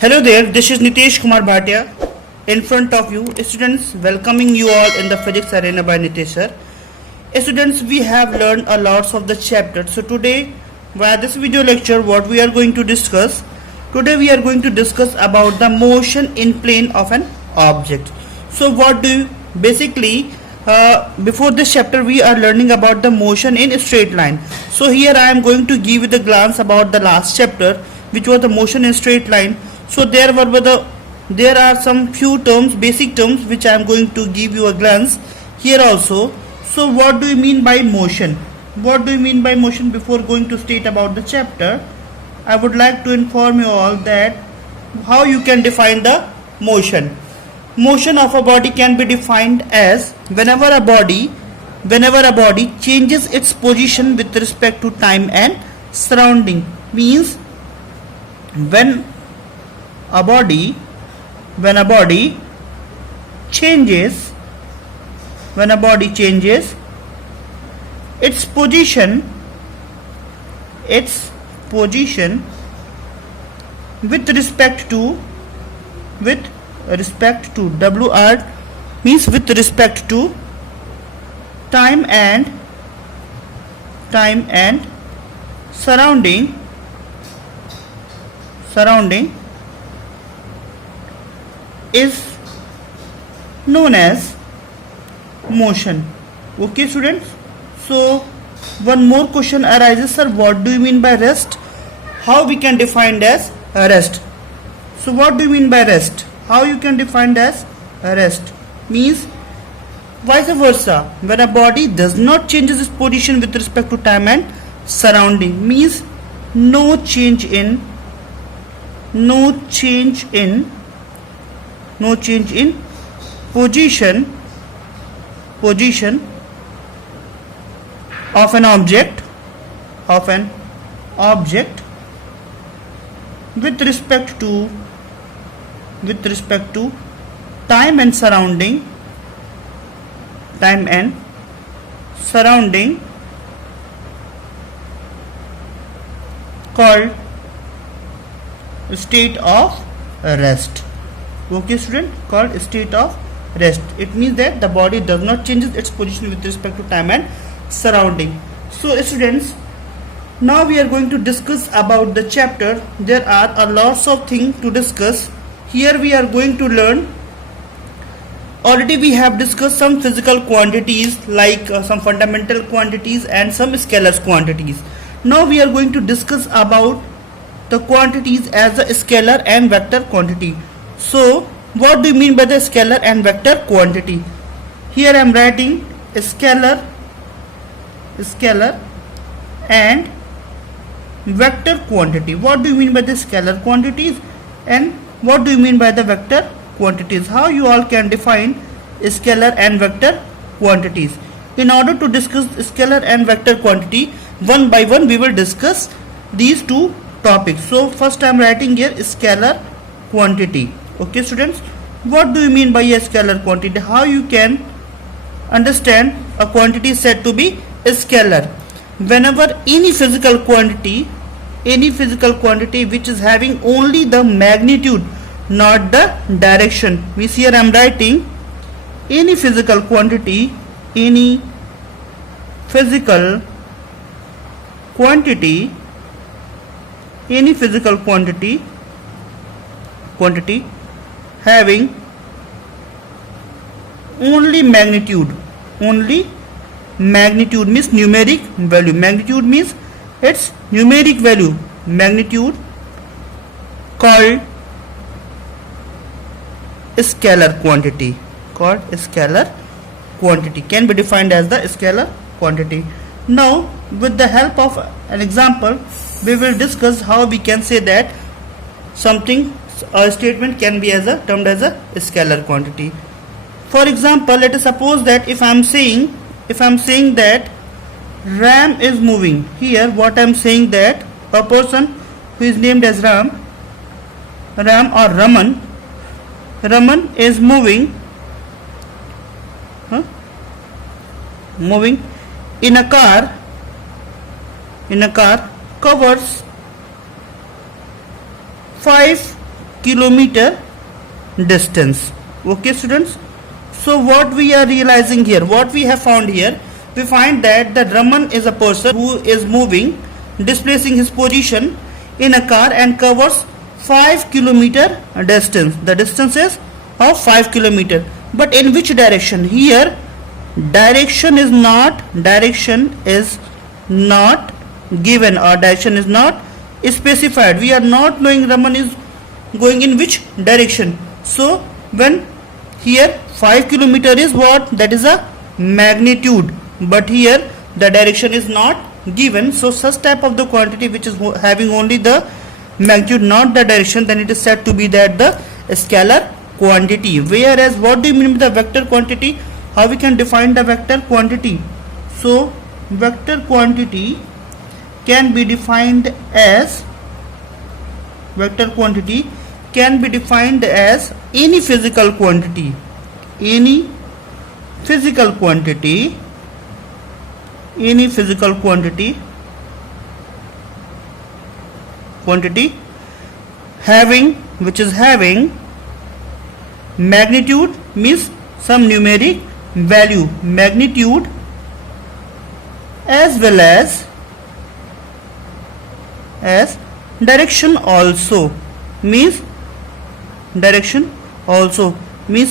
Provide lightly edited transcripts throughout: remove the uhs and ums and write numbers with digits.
Hello there, this is Nitesh Kumar Bhatia in front of you. Students, welcoming you all in the physics arena by Nitesh sir. Students, we have learned a lot of the chapter. So today, via this video lecture, what we are going to discuss? Today we are going to discuss about the motion in plane of an object. So what do you, basically, before this chapter we are learning about the motion in a straight line. So here I am going to give you the glance about the last chapter, which was the motion in straight line. So there are some few terms, basic terms, which I am going to give you a glance here also. So what do you mean by motion? What do you mean by motion? Before going to state about the chapter, I would like to inform you all that how you can define the motion. Motion of a body can be defined as whenever a body changes its position with respect to time and surrounding. Means when a body changes its position with respect to WR, means with respect to time and surrounding is known as motion. Okay students, so one more question arises, sir, what do you mean by rest? How we can define as rest? So what do you mean by rest? How you can define as rest? Means vice versa, when a body does not change its position with respect to time and surrounding, means no change in position of an object with respect to time and surrounding called state of rest. Okay student, called state of rest. It means that the body does not change its position with respect to time and surrounding. So students, now we are going to discuss about the chapter. There are a lots of things to discuss. Here we are going to learn, already we have discussed some physical quantities like some fundamental quantities and some scalar quantities. Now we are going to discuss about the quantities as a scalar and vector quantity. So what do you mean by the scalar and vector quantity? Here I am writing scalar and vector quantity. What do you mean by the scalar quantities and what do you mean by the vector quantities? How you all can define scalar and vector quantities? In order to discuss scalar and vector quantity, one by one we will discuss these two topics. So first I am writing here scalar quantity. Okay students, what do you mean by a scalar quantity? How you can understand a quantity said to be scalar? Whenever any physical quantity which is having only the magnitude, not the direction, means here I am writing any physical quantity having only magnitude means numeric value. Magnitude means its numeric value. Magnitude called scalar quantity. Can be defined as the scalar quantity. Now with the help of an example, we will discuss how we can say that a statement can be termed as a scalar quantity. For example, let us suppose that if I am saying that Ram is moving, here what I am saying that a person who is named as Ram or Raman is moving in a car covers 5 kilometer distance. Okay students, so what we are realizing here, what we have found here, we find that the Raman is a person who is moving, displacing his position in a car and covers 5 kilometer distance. The distance is of 5 kilometer, but in which direction? Here direction is not given, or direction is not specified. We are not knowing Raman is going in which direction. So when here 5 kilometer is what? That is a magnitude, but here the direction is not given. So such type of the quantity which is having only the magnitude, not the direction, then it is said to be that the scalar quantity. Whereas what do you mean by the vector quantity? How we can define the vector quantity? So vector quantity can be defined as any physical quantity, having, which is having magnitude, means some numeric value, magnitude, as well as direction also, means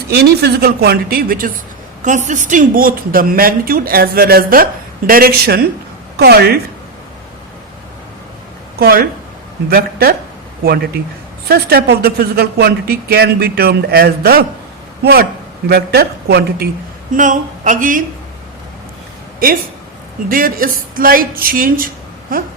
any physical quantity which is consisting both the magnitude as well as the direction, called vector quantity. Such type of the physical quantity can be termed as the what? Vector quantity. Now again, if there is slight change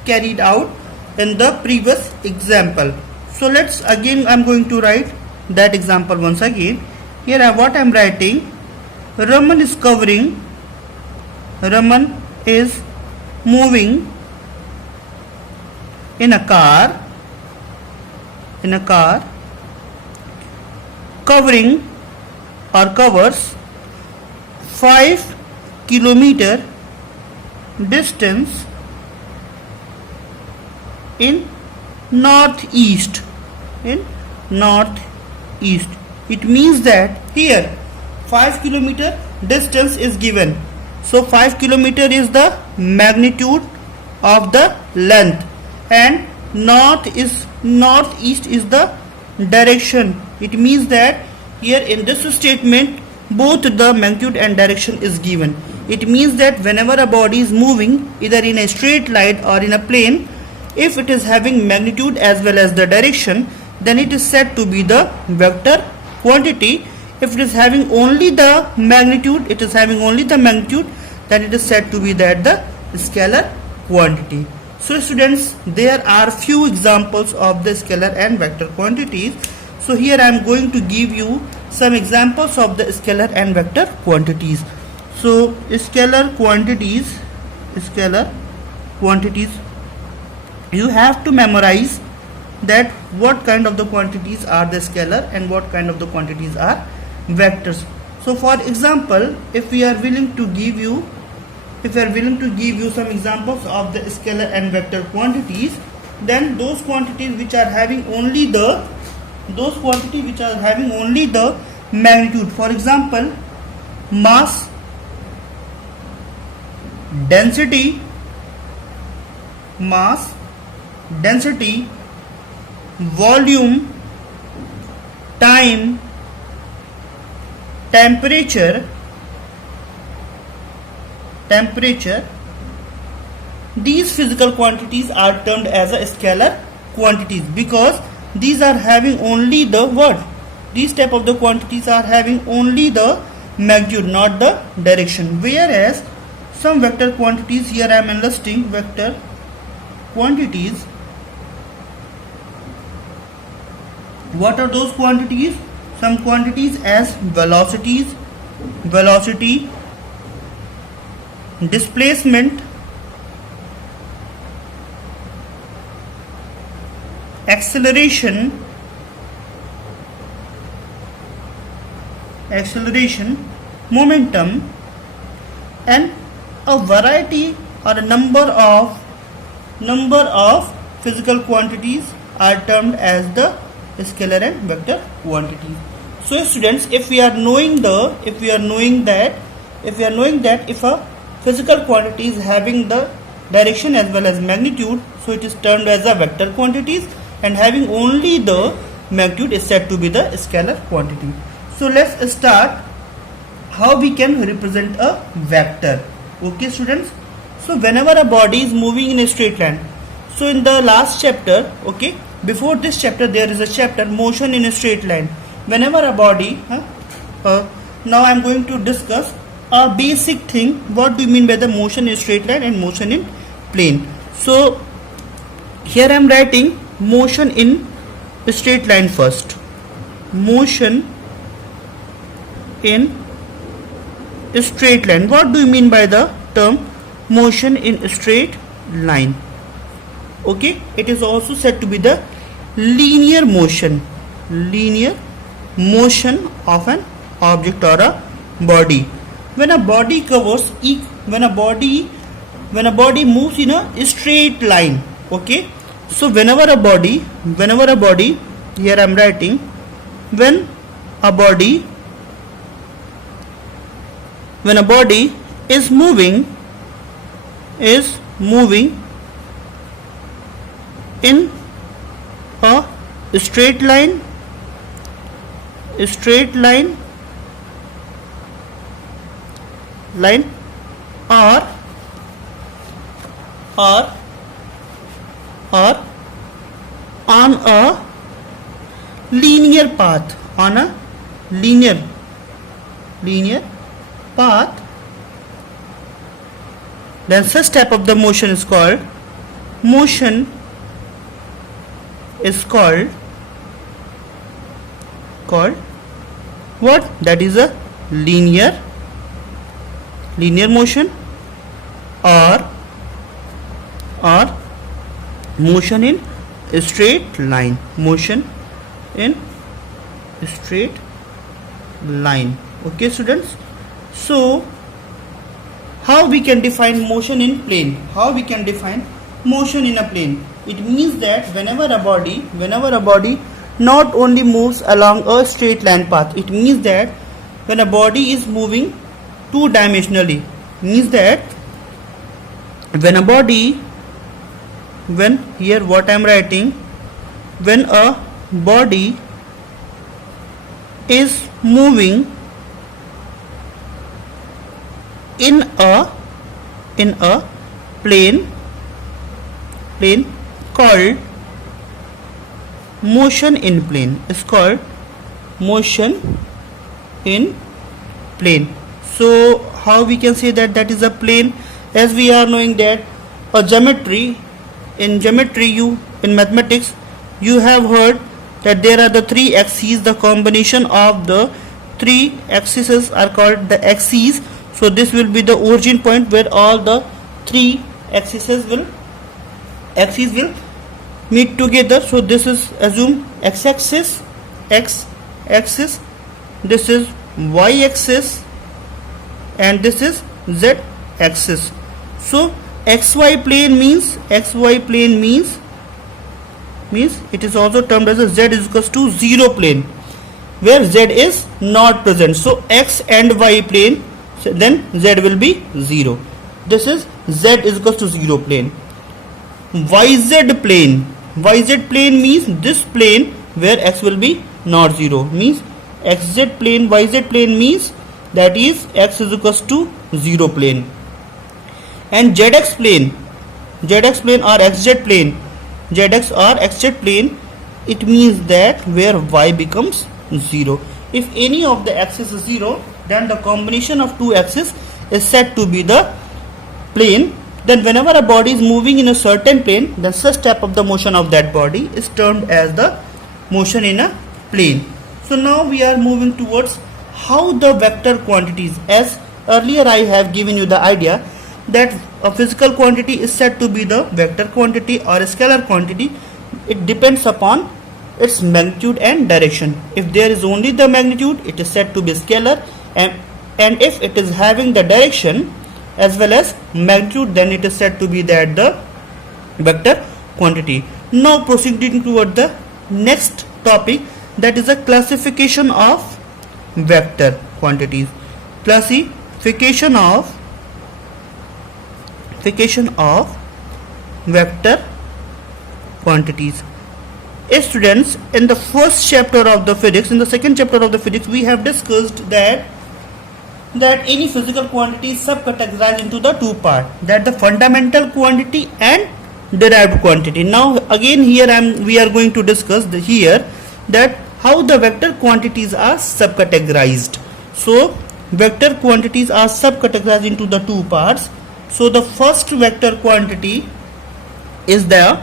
carried out in the previous example, so let's again, I'm going to write that example once again. Here what I'm writing, Raman is moving in a car covering or covers 5 kilometer distance in northeast. It means that here 5 kilometer distance is given. So 5 kilometer is the magnitude of the length, and northeast is the direction. It means that here in this statement both the magnitude and direction is given. It means that whenever a body is moving either in a straight line or in a plane, if it is having magnitude as well as the direction, then it is said to be the vector quantity. If it is having only the magnitude, then it is said to be that the scalar quantity. So students, there are few examples of the scalar and vector quantities. So here I am going to give you some examples of the scalar and vector quantities. So scalar quantities, you have to memorize that what kind of the quantities are the scalar and what kind of the quantities are vectors. So for example, if we are willing to give you some examples of the scalar and vector quantities, then those quantities which are having only the magnitude, for example, mass, density, volume, time, temperature, these physical quantities are termed as a scalar quantities, because these are having only the what? These type of the quantities are having only the magnitude, not the direction. Whereas some vector quantities, here I am enlisting vector quantities. What are those quantities? Some quantities as velocity, displacement, acceleration, momentum, and a variety or a number of physical quantities are termed as the scalar and vector quantities. So students, if we are knowing that if a physical quantity is having the direction as well as magnitude, so it is termed as a vector quantities, and having only the magnitude is said to be the scalar quantity. So let's start how we can represent a vector. Okay students, so whenever a body is moving in a straight line, so in the last chapter, okay, before this chapter there is a chapter motion in a straight line. Whenever a body now I am going to discuss a basic thing, what do you mean by the motion in straight line and motion in plane. So here I am writing motion in straight line first. Motion in straight line. What do you mean by the term motion in straight line? Okay, it is also said to be the linear motion of an object or a body. When a body moves in a straight line, okay, so whenever a body, here I am writing, when a body is moving in a straight line or on a linear path, then such type of the motion is called what? That is a linear motion or motion in straight line. Okay students, so how we can define motion in plane? Motion in a plane, it means that whenever a body not only moves along a straight line path, it means that when a body is moving two dimensionally, means that when here what I am writing, when a body is moving in a plane called motion in plane, is called motion in plane. So how we can say that is a plane? As we are knowing that in mathematics you have heard that there are the three axes. The combination of the three axes are called the axes. So this will be the origin point where all the three axes will meet together. So this is, assume, x-axis, this is y-axis, and this is z-axis. So xy plane means it is also termed as a z is equals to 0 plane, where z is not present. So x and y plane, then z will be 0. This is z is equals to 0 plane. YZ plane means this plane where x will be not 0, means xz plane, yz plane means that is x is equals to 0 plane. And zx plane or xz plane, it means that where y becomes 0. If any of the axis is 0, then the combination of two axes is said to be the plane. Then whenever a body is moving in a certain plane, then such type of the motion of that body is termed as the motion in a plane. So now we are moving towards how the vector quantities, as earlier I have given you the idea that a physical quantity is said to be the vector quantity or a scalar quantity. It depends upon its magnitude and direction. If there is only the magnitude, it is said to be scalar, and if it is having the direction as well as magnitude, then it is said to be that the vector quantity. Now proceeding toward the next topic, that is a classification of vector quantities. Classification of vector quantities. Students, in the first chapter of the physics, in the second chapter of the physics, we have discussed that any physical quantity is subcategorized into the two parts, that the fundamental quantity and derived quantity. Now again here we are going to discuss here that how the vector quantities are subcategorized. So vector quantities are subcategorized into the two parts. So the first vector quantity is the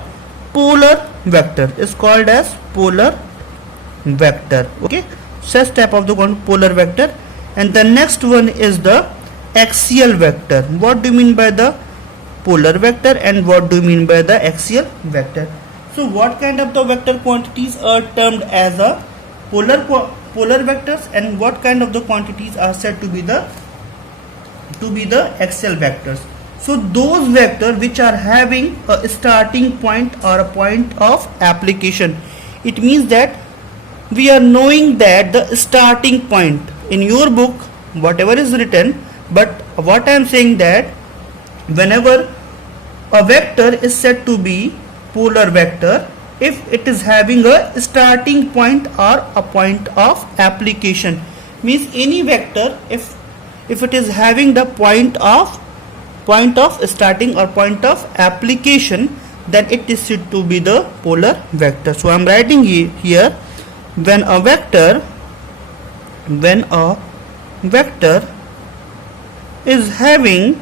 polar vector, is called as polar vector. Okay, such type of the polar vector. And the next one is the axial vector. What do you mean by the polar vector and what do you mean by the axial vector? So what kind of the vector quantities are termed as a polar vectors, and what kind of the quantities are said to be the axial vectors? So those vectors which are having a starting point or a point of application. It means that we are knowing that the starting point in your book, whatever is written, but what I am saying that whenever a vector is said to be polar vector, if it is having a starting point or a point of application, means any vector if it is having the point of starting or point of application, then it is said to be the polar vector. So I am writing here, when a vector is having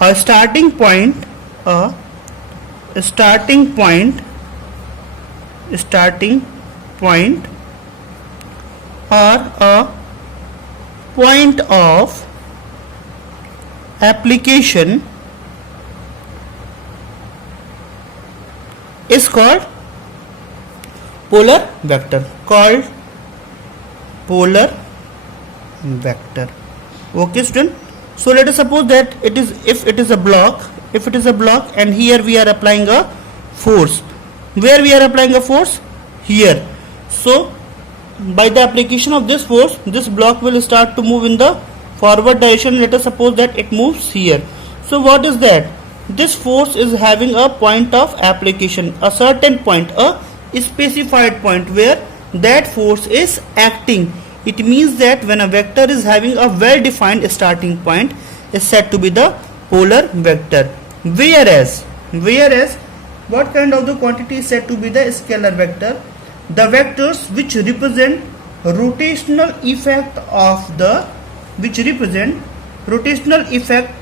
a starting point or a point of application is called polar vector, Okay student, so let us suppose that if it is a block and here we are applying a force. Where we are applying a force? Here. So by the application of this force, this block will start to move in the forward direction. Let us suppose that it moves here. So what is that? This force is having a point of application, a certain point, a specified point where that force is acting. It means that when a vector is having a well defined starting point, is said to be the polar vector. Whereas what kind of the quantity is said to be the scalar vector? The vectors which represent rotational effect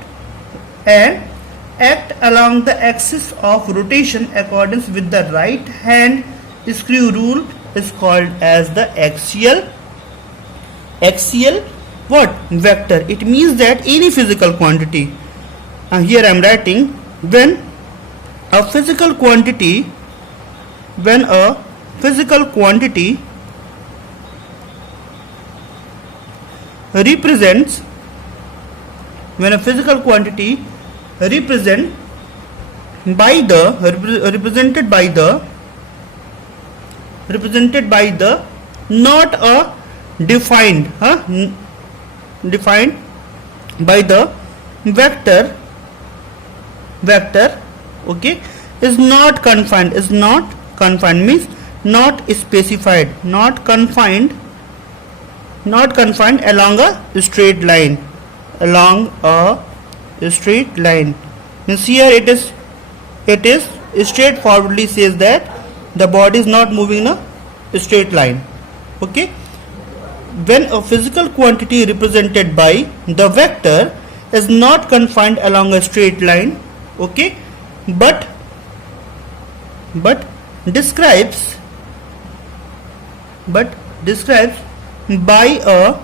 and act along the axis of rotation accordance with the right hand screw rule is called as the axial what? Vector. It means that any physical quantity, here I am writing, when a physical quantity represents represented by the not a defined by the vector, okay, is not confined means not specified, not confined along a straight line, means here it is straightforwardly says that the body is not moving in a straight line. Okay, when a physical quantity represented by the vector is not confined along a straight line, okay, but describes by a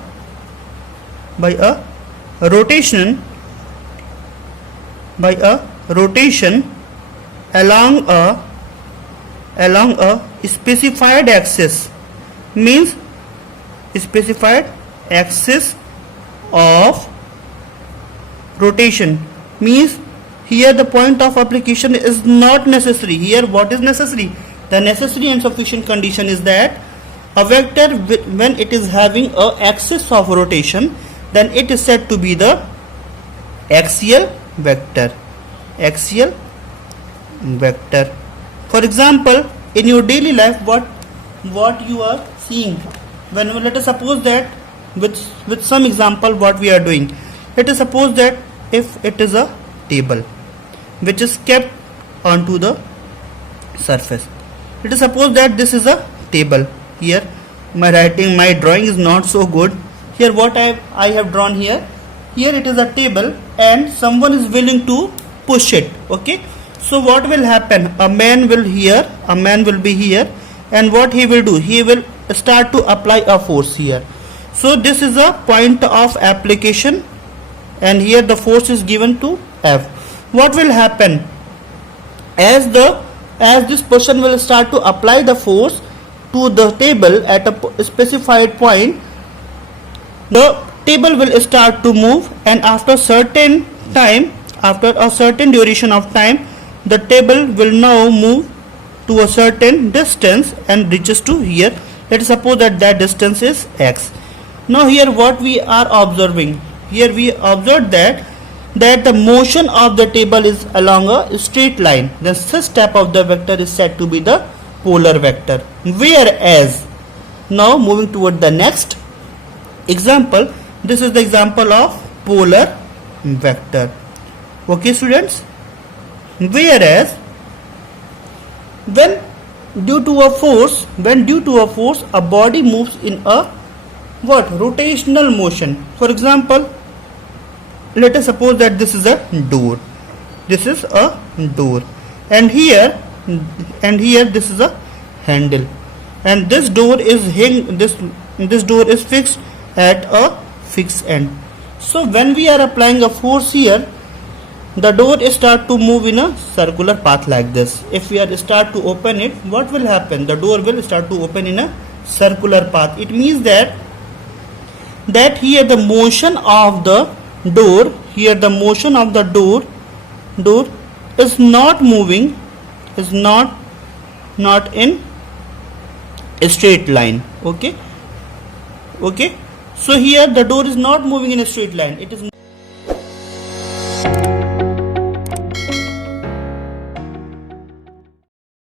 rotation along a specified axis, means specified axis of rotation, means here the point of application is not necessary. Here what is necessary? The necessary and sufficient condition is that a vector when it is having a axis of rotation, then it is said to be the axial vector. Axial vector. For example, in your daily life, what you are seeing, when let us suppose that with some example what we are doing. Let us suppose that if it is a table which is kept onto the surface. Let us suppose that this is a table. Here my drawing is not so good. Here what I have drawn here. Here it is a table and someone is willing to push it. Okay. So what will happen? A man will be here, and what he will do? He will start to apply a force here. So this is a point of application, and here the force is given to F. What will happen? As this person will start to apply the force to the table at a specified point, the table will start to move, and after a certain duration of time, the table will now move to a certain distance and reaches to here. Let us suppose that distance is x. Now here what we are observing? Here we observe that the motion of the table is along a straight line. Then such type of the vector is said to be the polar vector. Whereas, now moving toward the next example, this is the example of polar vector. Okay students? Whereas when due to a force a body moves in a rotational motion. For example, let us suppose that this is a door. And here this is a handle, and this door is fixed at a fixed end. So when we are applying a force here, the door start to move in a circular path like this. If we are start to open it, what will happen? The door will start to open in a circular path. It means that here the motion of the door, is not moving, is not in a straight line. Okay. So here the door is not moving in a straight line. It is